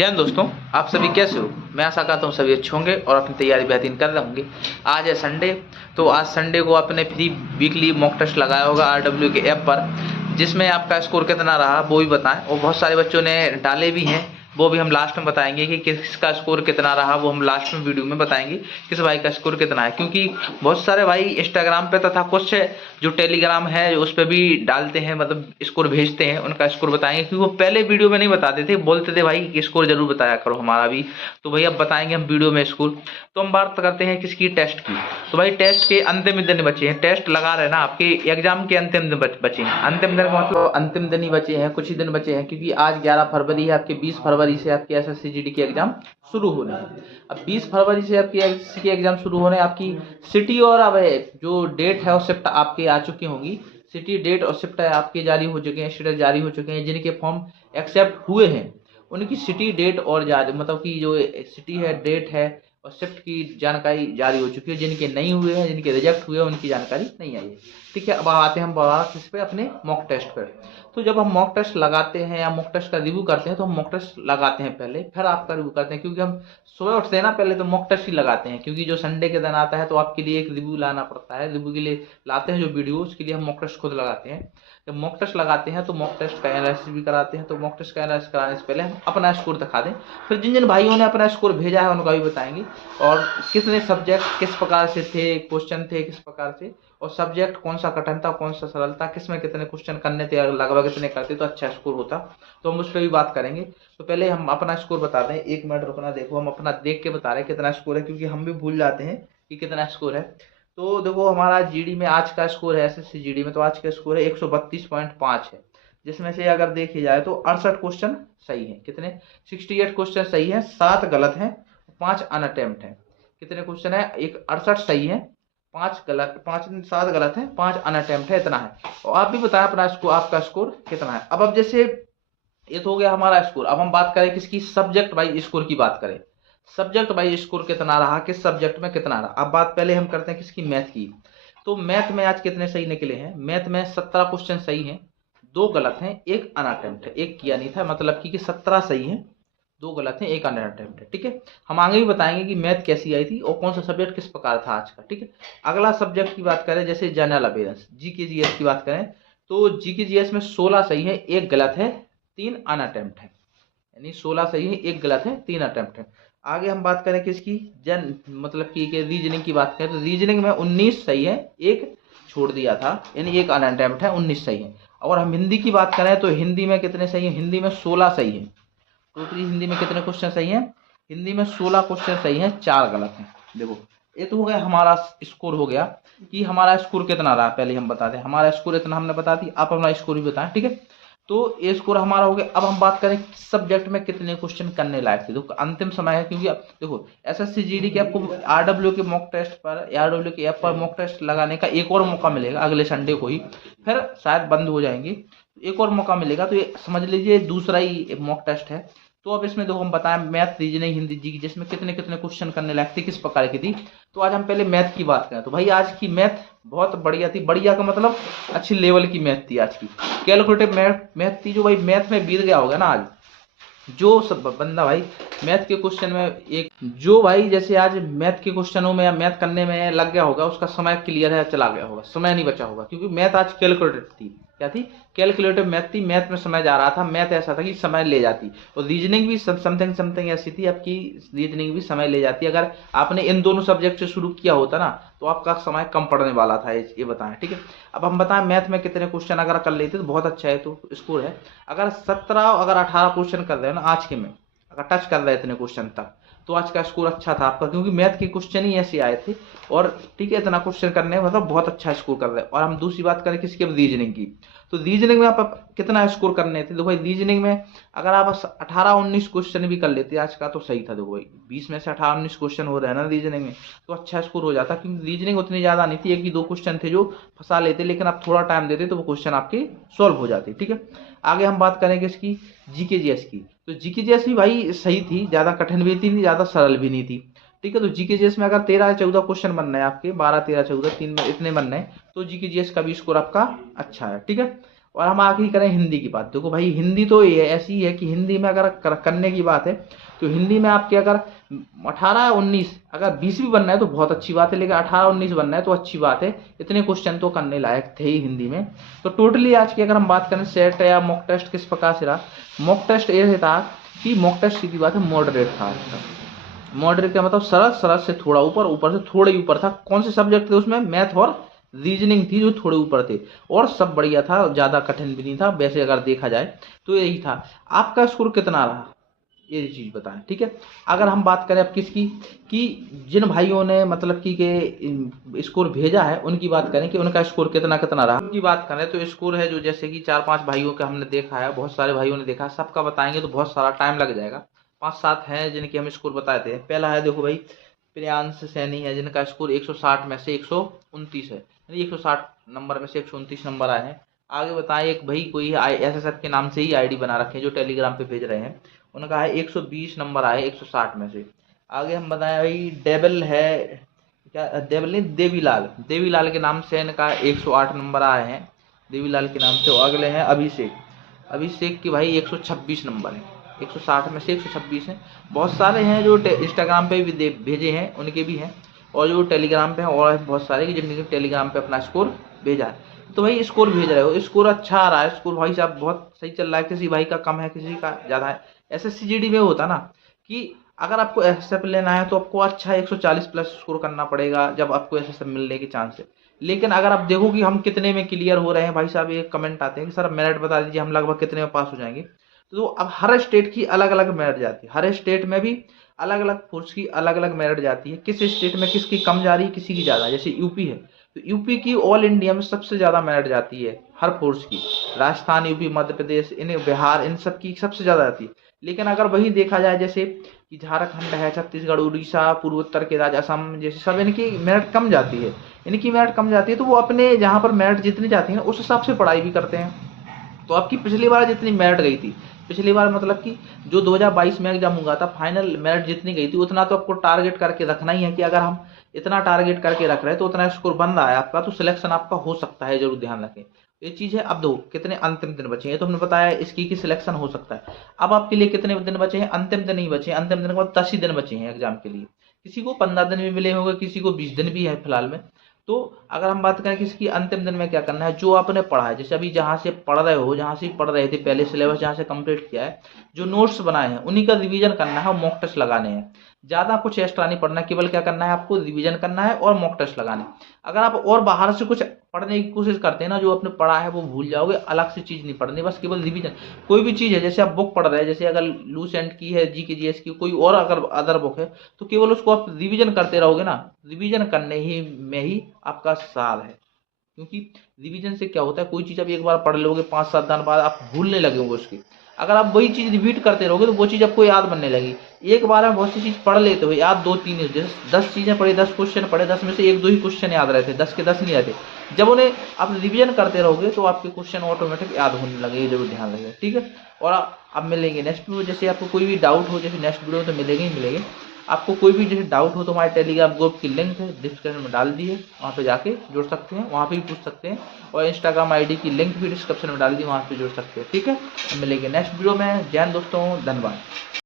जय हिंद दोस्तों, आप सभी कैसे हो। मैं आशा करता हूँ सभी अच्छे होंगे और अपनी तैयारी बेहतरीन कर रहे होंगे। आज है संडे, तो आज संडे को आपने फ्री वीकली मॉक टेस्ट लगाया होगा आरडब्ल्यू के ऐप पर, जिसमें आपका स्कोर कितना रहा वो भी बताएं। और बहुत सारे बच्चों ने डाले भी हैं, वो भी हम लास्ट में बताएंगे कि किसका स्कोर कितना रहा। वो हम लास्ट में वीडियो में बताएंगे किस भाई का स्कोर कितना है, क्योंकि बहुत सारे भाई इंस्टाग्राम पे तथा कुछ जो टेलीग्राम है उस पर भी डालते हैं, मतलब स्कोर भेजते हैं, उनका स्कोर बताएंगे। क्योंकि वो पहले वीडियो में नहीं बताते थे, बोलते थे भाई कि स्कोर जरूर बताया करो हमारा भी। तो भाई अब बताएंगे हम वीडियो में स्कोर। तो हम बात करते हैं किसकी, टेस्ट की। तो भाई टेस्ट के अंतिम दिन बचे हैं, टेस्ट लगा रहे ना, आपके एग्जाम के अंतिम दिन बचे हैं। अंतिम दिन का मतलब अंतिम दिन ही बचे हैं, कुछ ही दिन बचे हैं, क्योंकि आज 11 फरवरी है, आपके 20 फरवरी से आपके एसएससी जीडी के एग्जाम शुरू होने हैं। अब 20 फरवरी से आपकी एसएससी के एग्जाम शुरू होने, आपकी सिटी और अब जो डेट है और शिफ्ट आपके आ चुकी होंगी। सिटी डेट और शिफ्ट आपके जारी हो चुके हैं, शेड्यूल जारी हो चुके हैं। जिनके फॉर्म एक्सेप्ट हुए हैं उनकी सिटी डेट और जारी, मतलब कि जो सिटी है, डेट है और शिफ्ट की जानकारी जारी हो चुकी है। जिनके नहीं हुए हैं, जिनके रिजेक्ट हुए हैं, उनकी जानकारी नहीं आई है। ठीक है, अब आते हैं हम बात इस पे अपने मॉक टेस्ट पर। तो जब हम मॉक टेस्ट लगाते हैं या मॉक टेस्ट का रिव्यू करते हैं, तो हम मॉक टेस्ट लगाते हैं पहले, फिर आपका रिव्यू करते हैं। क्योंकि हम सुबह उठते हैं ना, पहले तो मॉक टेस्ट ही लगाते हैं, क्योंकि जो संडे के दिन आता है तो आपके लिए एक रिव्यू लाना पड़ता है। रिव्यू के लिए लाते हैं जो वीडियो, उसके लिए हम मॉक टेस्ट खुद लगाते हैं। जब मॉक टेस्ट लगाते हैं तो मॉक टेस्ट का एनालिसिस भी कराते हैं। तो मॉक टेस्ट का एनालिसिस कराने से पहले हम अपना स्कोर दिखा दें, फिर जिन जिन भाइयों ने अपना स्कोर भेजा है उनका भी बताएंगे, और कितने सब्जेक्ट किस प्रकार से थे, क्वेश्चन थे किस प्रकार से, और सब्जेक्ट कौन सा कठिन था, कौन सा सरल था, किस में कितने क्वेश्चन करने थे, लगभग कितने करते तो अच्छा स्कोर होता। तो हम उस पर भी बात करेंगे। तो पहले हम अपना स्कोर बता दें, 1 मिनट रुकना, देखो हम अपना देख के बता रहे हैं कितना स्कोर है, क्योंकि हम भी भूल जाते हैं कि कितना स्कोर है। तो देखो हमारा जीडी में आज का स्कोर है, एसएससी जीडी में तो आज का स्कोर है 132.5 है, जिसमें से अगर देखे जाए तो 68 क्वेश्चन सही है। कितने, 68 क्वेश्चन सही है, 7 गलत हैं, 5 अनअटेम्प्ट हैं। कितने क्वेश्चन है, एक 68 सही है, 5 गलत, 7 गलत है, 5 अनअटेम्प्ट है, इतना है। और आप भी बताएं अपना स्कोर, आपका स्कोर कितना है। अब जैसे ये तो हो गया हमारा स्कोर। अब हम बात करें किसकी, सब्जेक्ट वाइज स्कोर की बात करें। सब्जेक्ट वाइज स्कोर कितना रहा, किस सब्जेक्ट में कितना रहा। अब बात पहले हम करते हैं किसकी, मैथ की। तो मैथ में आज कितने सही निकले हैं, मैथ में 17 क्वेश्चन सही हैं, 2 गलत हैं, 1 अनअटेम्प्ट है, 1 किया नहीं था, मतलब कि 17 सही हैं, 2 गलत हैं, 1 अनअटेम्प्ट है। ठीक है, हम आगे भी बताएंगे कि मैथ कैसी आई थी और कौन सा सब्जेक्ट किस प्रकार था आज का। ठीक है, अगला सब्जेक्ट की बात करें, जैसे जनरल अवेयरेंस, जीके जीएस की बात करें, तो जीके जीएस में 16 सही है, 1 गलत है, 3 अनअटेम्प्ट है। यानी 16 सही है, 1 गलत है, 3 अटेम्प्ट है। आगे हम बात करें किसकी, मतलब कि रीजनिंग की बात करें, तो रीजनिंग में 19 सही है, 1 छोड़ दिया था, यानी 1 अनअटेम्प्ट है, 19 सही है। और हम हिंदी की बात करें तो हिंदी में कितने सही है, हिंदी में 16 सही है। टोटली हिंदी में कितने क्वेश्चन सही है, हिंदी में 16 क्वेश्चन सही है, 4 गलत हैं। देखो ये तो हो गया हमारा स्कोर, हो गया कि हमारा स्कोर कितना रहा। पहले हम बता दें हमारा स्कोर इतना हमने बता दी, आप अपना स्कोर भी बताएं। ठीक है, तो ये स्कोर हमारा हो गया। अब हम बात करें सब्जेक्ट में कितने क्वेश्चन करने लायक थे। तो अंतिम समय है, क्योंकि अब देखो एसएससी जीडी के आपको आरडब्ल्यू के मॉक टेस्ट पर, आरडब्ल्यू के ऐप पर मॉक टेस्ट लगाने का एक और मौका मिलेगा अगले संडे को ही, फिर शायद बंद हो जाएंगे, एक और मौका मिलेगा। तो ये समझ लीजिए दूसरा ही मॉक टेस्ट है। तो अब इसमें देखो हम बताएं मैथ, रीजनिंग, हिंदी, जी जिसमें कितने कितने क्वेश्चन करने लायक थे, किस प्रकार की थी। तो आज हम पहले मैथ की बात करें, तो भाई आज की मैथ बहुत बढ़िया थी। बढ़िया का मतलब अच्छी लेवल की मैथ थी आज की, कैलकुलेटिव मैथ थी। जो भाई मैथ में बीत गया होगा ना आज, जो सब बंदा भाई मैथ के क्वेश्चन में एक, जो भाई जैसे आज मैथ के क्वेश्चनों में या मैथ करने में लग गया होगा, उसका समय क्लियर है, चला गया होगा, समय नहीं बचा होगा। क्योंकि मैथ आज कैलकुलेटिव थी, क्या थी, कैलकुलेटिव मैथ थी। मैथ में समय जा रहा था, मैथ ऐसा था कि समय ले जाती। और रीजनिंग भी समथिंग समथिंग ऐसी थी आपकी, रीजनिंग भी समय ले जाती। अगर आपने इन दोनों सब्जेक्ट से शुरू किया होता ना, तो आपका समय कम पड़ने वाला था, ये बताएं। ठीक है, अब हम बताएं मैथ में कितने क्वेश्चन अगर कर लेते तो बहुत अच्छा है, तो स्कोर है। अगर 17 अगर 18 क्वेश्चन कर रहे हो ना आज के में, अगर टच कर रहे इतने क्वेश्चन तक, तो आज का स्कोर अच्छा था आपका, क्योंकि मैथ के क्वेश्चन ही ऐसे आए थे। और ठीक है, इतना क्वेश्चन करने में मतलब बहुत अच्छा स्कोर कर रहे हैं। और हम दूसरी बात करें किसकी, रीजनिंग की। तो रीजनिंग में आप कितना स्कोर करने थे, तो भाई रीजनिंग में अगर आप 18-19 क्वेश्चन भी कर लेते आज का तो सही था। देखो भाई 20 में से 18-19 क्वेश्चन हो रहे हैं ना रीजनिंग में, तो अच्छा स्कोर हो जाता। क्योंकि रीजनिंग उतनी ज़्यादा नहीं थी, 1 ही 2 क्वेश्चन थे जो फंसा लेते, लेकिन आप थोड़ा टाइम देते तो वो क्वेश्चन आपके सॉल्व हो जाते। ठीक है, आगे हम बात करेंगे इसकी जीके जीएस की। तो जीके जीएस भी भाई सही थी, ज़्यादा कठिन भी थी, ज़्यादा सरल भी नहीं थी। ठीक है, तो जीके जीएस में अगर 13-14 क्वेश्चन बनना है आपके, 12-13-14 3 में इतने बनने हैं, तो जीके जीएस का भी स्कोर आपका अच्छा है। ठीक है, और हम आगे करें हिंदी की बात। देखो भाई हिंदी तो ये ऐसी है कि हिंदी में अगर करने की बात है तो हिंदी में आपके अगर 18-19 अगर 20 भी बनना है तो बहुत अच्छी बात है, लेकिन 18-19 बनना है तो अच्छी बात है। इतने क्वेश्चन तो करने लायक थे ही हिंदी में। तो टोटली आज की अगर हम बात करें सेट या मॉक टेस्ट किस प्रकार से रहा, मॉक टेस्ट ये था कि मॉक टेस्ट सीधी बात है मॉडरेट था आज का। मॉडरेट का मतलब सरल सरल से थोड़ा ऊपर, ऊपर से थोड़े ऊपर था। कौन से सब्जेक्ट थे उसमें? मैथ और रीजनिंग थी जो थोड़े ऊपर थे, और सब बढ़िया था, ज़्यादा कठिन भी नहीं था वैसे अगर देखा जाए तो यही था। आपका स्कोर कितना रहा ये चीज़ बताएं, ठीक है। अगर हम बात करें अब किसकी, कि जिन भाइयों ने मतलब कि के स्कोर भेजा है उनकी बात करें कि उनका स्कोर कितना कितना रहा। उनकी बात करें तो स्कोर है जो जैसे कि 4-5 भाइयों का हमने देखा है, बहुत सारे भाइयों ने देखा है, सबका बताएंगे तो बहुत सारा टाइम लग जाएगा। 5-7 हैं जिनके हम स्कोर बताए थे। पहला है देखो भाई प्रियांश सैनी है, जिनका स्कोर 160 में से 129 है, यानी 160 नंबर में से 129 नंबर आए हैं। आगे बताएं एक भाई कोई SSF के नाम से ही आईडी बना रखे हैं जो टेलीग्राम पे भेज रहे हैं, उनका है 120 नंबर आए 160 में से। आगे हम बताएं भाई डेबल है, क्या डेबल नहीं, देवीलाल, देवीलाल के नाम से इनका 108 नंबर आए हैं, देवीलाल के नाम से। अगले हैं अभिषेक, अभिषेक की भाई 126 नंबर है, 160 में से 126 हैं। बहुत सारे हैं जो इंस्टाग्राम पे भी भेजे हैं उनके भी हैं, और जो टेलीग्राम पे हैं और बहुत सारे कि जिनके टेलीग्राम पे अपना स्कोर भेजा है। तो भाई स्कोर भेज रहे हो, स्कोर अच्छा आ रहा है, स्कोर भाई साहब बहुत सही चल रहा है। किसी भाई का कम है, किसी का ज़्यादा है। SSC GD में होता ना कि अगर आपको SSF लेना है तो आपको अच्छा 140 प्लस स्कोर करना पड़ेगा जब आपको SSF मिलने के चांस है। लेकिन अगर आप देखो कि हम कितने में क्लियर हो रहे हैं, भाई साहब एक कमेंट आते हैं कि सर मेरिट बता दीजिए हम लगभग कितने में पास हो जाएंगे। तो अब हर स्टेट की अलग अलग मेरिट जाती है, हर स्टेट में भी अलग अलग फोर्स की अलग अलग मेरिट जाती है। किस स्टेट में किसकी कम जा रही है, किसी की ज़्यादा। जैसे यूपी है तो यूपी की ऑल इंडिया में सबसे ज़्यादा मेरिट जाती है हर फोर्स की। राजस्थान, यूपी, मध्य प्रदेश, इन बिहार, इन सब की सबसे ज़्यादा जाती है। लेकिन अगर वही देखा जाए जैसे कि झारखंड है, छत्तीसगढ़, उड़ीसा, पूर्वोत्तर के राज्य, असम, जैसे सब इनकी मेरिट कम जाती है। इनकी मेरिट कम जाती है तो वो अपने जहाँ पर मेरिट जितनी जाती है ना उस हिसाब से पढ़ाई भी करते हैं। तो आपकी पिछली बार जितनी मेरिट गई थी, पिछली बार मतलब कि जो 2022 में एग्जाम हुआ था, फाइनल मेरिट जितनी गई थी उतना तो आपको टारगेट करके रखना ही है कि अगर हम इतना टारगेट करके रख रहे हैं तो उतना स्कोर बन रहा है आपका, तो सिलेक्शन आपका हो सकता है, जरूर ध्यान रखें ये चीज़ है। अब दो कितने अंतिम दिन बचे हैं, तो हमने बताया इसकी कि सिलेक्शन हो सकता है। अब आपके लिए कितने दिन बचे हैं? अंतिम दिन ही बचे हैं। अंतिम दिन के बाद 10 ही दिन बचे हैं एग्जाम के लिए। किसी को 15 दिन भी मिले होंगे, किसी को 20 दिन भी है फिलहाल में। तो अगर हम बात करें कि इसकी अंतिम दिन में क्या करना है, जो आपने पढ़ा है, जैसे अभी जहाँ से पढ़ रहे हो, जहाँ से पढ़ रहे थे पहले सिलेबस जहाँ से कंप्लीट किया है, जो नोट्स बनाए हैं उन्हीं का रिवीजन करना है और मॉक टेस्ट लगाने हैं। ज़्यादा कुछ एक्स्ट्रा नहीं पढ़ना, केवल क्या करना है आपको रिवीजन करना है और मॉक टेस्ट लगाने। अगर आप और बाहर से कुछ पढ़ने की कोशिश करते हैं ना, जो आपने पढ़ा है वो भूल जाओगे। अलग से चीज़ नहीं पढ़नी, बस केवल रिवीजन। कोई भी चीज़ है जैसे आप बुक पढ़ रहे हैं, जैसे अगर लूसेंट की है, GK GS की, कोई और अगर अदर बुक है तो केवल उसको आप रिवीजन करते रहोगे ना, रिवीजन करने ही में ही आपका सार है। क्योंकि रिवीजन से क्या होता है, कोई चीज़ आप एक बार पढ़ लोगे 5-7 दिन बाद आप भूलने लगेंगे उसकी। अगर आप वही चीज़ रिपीट करते रहोगे तो वो चीज़ आपको याद बनने लगेगी। एक बार में बहुत सी चीज़ पढ़ लेते हो, याद 2-3, जैसे 10 चीज़ें पढ़ी, 10 क्वेश्चन पढ़े, 10 में से 1-2 ही क्वेश्चन याद रहते, 10 के 10 नहीं रहते। जब उन्हें आप रिवीजन करते रहोगे तो आपके क्वेश्चन ऑटोमेटिक याद होने लगेंगे, जरूर ध्यान रखिएगा, ठीक है। और अब मिलेंगे नेक्स्ट वीडियो। जैसे आपको कोई भी डाउट हो, जैसे नेक्स्ट वीडियो तो मिलेंगे ही मिलेंगे। आपको कोई भी जैसे डाउट हो तो हमारे टेलीग्राम ग्रुप की लिंक है डिस्क्रिप्शन में डाल दिए, वहाँ पे जाके जुड़ सकते हैं, वहाँ पे भी पूछ सकते हैं। और इंस्टाग्राम ID की लिंक भी डिस्क्रिप्शन में डाल दी, वहाँ पे जुड़ सकते हैं, ठीक है। मिलेंगे नेक्स्ट वीडियो में। जय हिंद दोस्तों, धन्यवाद।